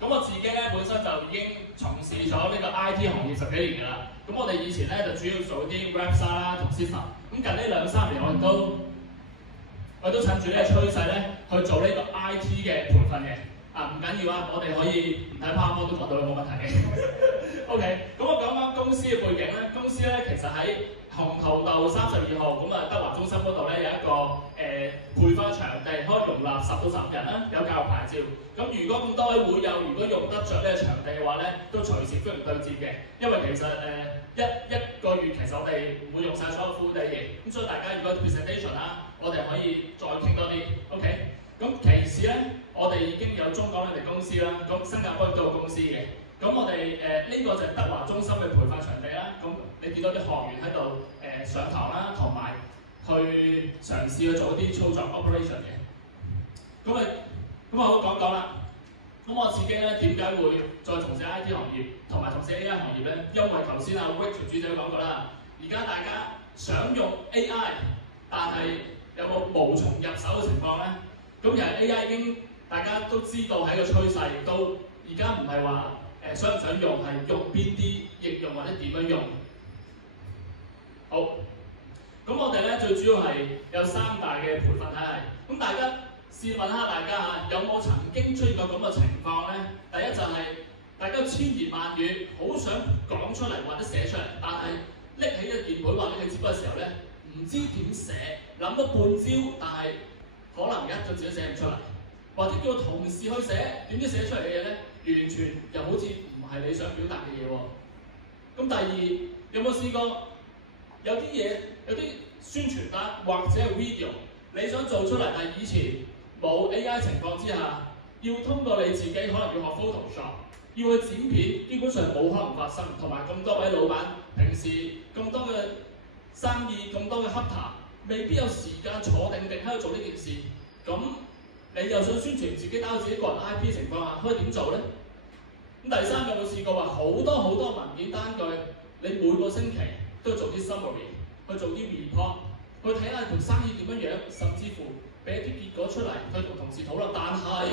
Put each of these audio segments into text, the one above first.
咁我自己咧本身就已經從事咗呢個 IT 行業10幾年㗎啦。咁我哋以前咧就主要做啲 website 啦同 system。咁近呢2-3年我都趁住呢個趨勢咧去做呢個 IT 嘅培訓嘅。唔緊要啊，我哋可以唔睇 PowerPoint 都講到冇問題嘅。OK， 咁我講講公司嘅背景咧。公司咧其實喺鴻圖道32號，咁德華中心嗰度咧有一個培訓場地，可以容納10到15人啦，有教育牌照。咁如果咁多位會友如果用得着呢個場地嘅話咧，都隨時歡迎對接嘅。因為其實一個月其實我哋唔會用晒所有 full day 嘅，咁所以大家如果 presentation 啦，我哋可以再傾多啲。OK。咁其次咧，我哋已經有中港兩地公司啦，咁新加坡都有公司嘅。咁我哋呢個就係德華中心嘅培訓場地啦。咁你見到啲學員喺度上堂啦，同埋去嘗試去做一啲操作 operation 嘅。咁我講講啦。咁我自己咧點解會再從事 IT 行業同埋從事 AI 行業咧？因為頭先阿 Rachel 主席都講過啦，而家大家想用 AI， 但係有個無從入手嘅情況咧。咁其實 AI 已經大家都知道係個趨勢，亦都而家唔係話想唔想用，係用邊啲應用或者點樣用。好，咁我哋咧最主要係有3大嘅培訓體系。咁大家試問下大家嚇，有冇曾經出現過咁嘅情況咧？第一就係大家千言萬語，好想講出嚟或者寫出嚟，但係拎起個鍵盤或者拎起支筆嘅時候咧，唔知點寫，諗咗半朝，但係可能一個字都寫唔出嚟，或者叫個同事去寫，點知寫出嚟嘅嘢咧，完全又好似唔係你想表達嘅嘢喎。咁第二，有冇試過有啲嘢，有啲宣傳單或者係 video， 你想做出嚟，但係以前冇 AI 情況之下，要通過你自己可能要學 Photoshop， 要去剪片，基本上冇可能發生。同埋咁多位老闆，平時咁多嘅生意，咁多嘅 hunter。未必有時間坐定定喺度做呢件事，咁你又想宣傳自己打自己個人 IP 情況下，可以點做咧？咁第三，有冇試過話好多文件單據，你每個星期都要做啲 summary， 去做啲 report， 去睇下條生意點樣樣，甚至乎俾一啲結果出嚟去同同事討論。但係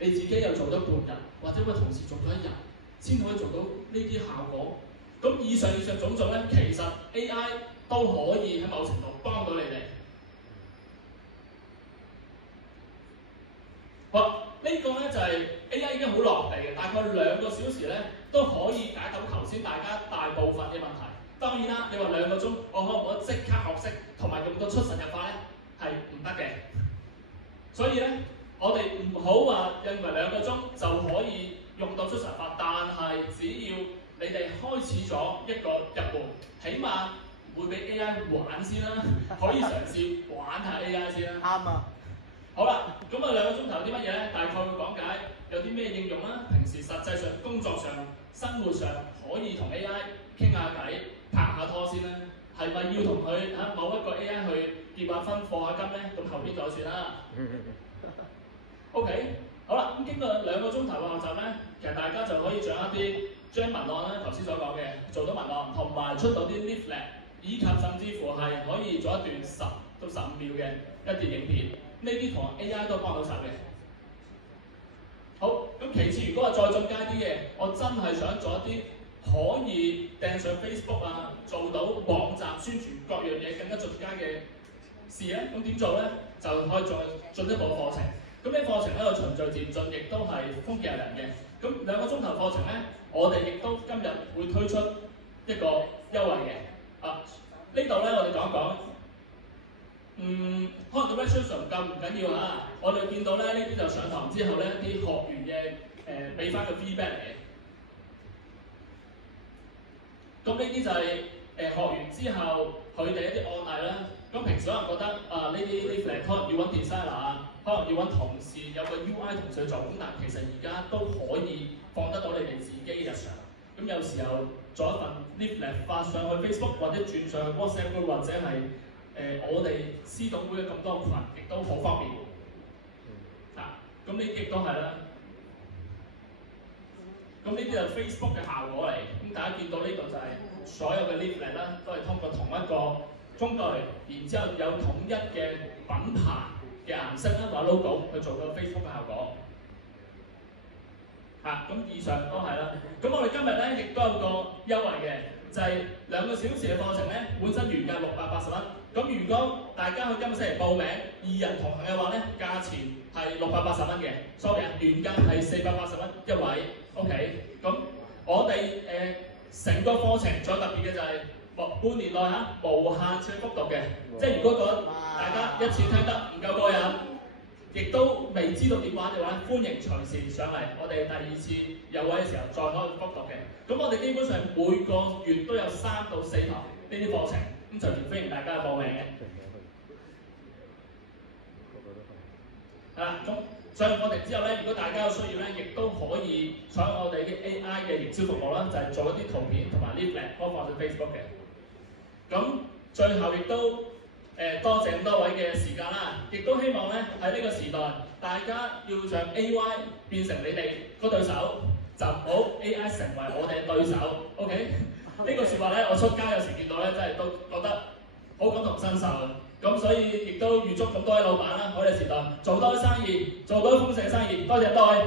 你自己又做咗半日，或者個同事做咗1日，先可以做到呢啲效果。咁以上種種咧，其實 AI 都可以喺某程度幫到你哋。好，呢個咧就係 AI 已經好落地嘅，大概2個小時咧都可以解答頭先大家大部分嘅問題。當然啦，你話2個鐘，我可唔可以即刻學識同埋用到出神入化咧？係唔得嘅。所以咧，我哋唔好話認為2個鐘就可以用到出神入化，但係只要你哋開始咗一個入門，起碼唔會俾 AI 玩先啦，可以嘗試玩下 AI 先啦。啱啊！好啦，咁啊2個鐘頭啲乜嘢咧？大概會講解有啲咩應用啦，平時實際上工作上、生活上可以同 AI 傾下偈、拍下拖先啦。係咪要同佢某一個 AI 去結下婚、課下金咧？咁後邊再算啦。OK， 好啦，咁經過2個鐘頭嘅學習咧，其實大家就可以掌握啲將文案啦，頭先所講嘅做到文案，同埋出到啲 leaflet， 以及甚至乎係可以做一段10到15秒嘅一段影片。呢啲同 AI 都幫到手嘅。好，咁其次，如果話再進階啲嘅，我真係想做一啲可以掟上 Facebook 啊，做到網站宣傳各樣嘢更加進階嘅事咧，咁點做咧？就可以再進一步課程。咁呢課程咧，個循序漸進，亦都係豐儉由人嘅。咁2個鐘頭課程咧，我哋亦都今日會推出一個優惠嘅。呢度咧我哋講一講。可能個 registration 唔緊要啊！我哋見到咧呢邊就上堂之後咧，啲學員嘅俾翻個 feedback 嚟嘅。咁呢啲就係學完之後佢哋一啲案例啦。咁平時可能覺得呢啲可能要揾 designer 啊，可能要揾同事有個 UI 同事去做，咁但係其實而家都可以放得到你哋自己日常。咁有時候做一份 leaflet 發上去 Facebook 或者轉上去 WhatsApp 或者係我哋司董會嘅咁多群，亦都好方便。咁呢啲亦都係啦。咁呢啲就 Facebook 嘅效果嚟。咁大家見到呢度就係所有嘅 leaflet 啦，都係通過同一個工具，然之後有統一嘅品牌嘅顏色啦或者 logo 去做到 Facebook 嘅效果。咁以上都係啦。咁我哋今日咧亦都有個優惠嘅，就係2個小時嘅課程咧，本身原價680蚊。咁如果大家去今個星期報名2人同行嘅話咧，價錢係680蚊嘅。sorry 啊，原價係480蚊一位。OK， 咁我哋成個課程最特別嘅就係半年內無限次復讀嘅，即係如果覺得大家一次聽得唔夠過癮，亦都未知道點玩嘅話，歡迎隨時上嚟，我哋第2次有位嘅時候再可以復讀嘅。咁我哋基本上每個月都有3到4堂呢啲課程，咁就歡迎大家去報名嘅。咁上完課程之後咧，如果大家有需要咧，亦都可以採用我哋啲 AI 嘅營銷服務啦，就係做一啲圖片同埋 leaflet 開放上 Facebook 嘅。咁最後亦都多謝咁多位嘅時間啦，亦都希望咧喺呢個時代，大家要將 AI 變成你哋個對手，就唔好 AI 成為我哋嘅對手。OK， 呢個説話咧，我出街有時見到咧，真係都覺得好感同身受啊！咁所以亦都預祝咁多位老闆啦，喺呢個時代做多啲生意，做多啲豐盛嘅生意。多謝各位。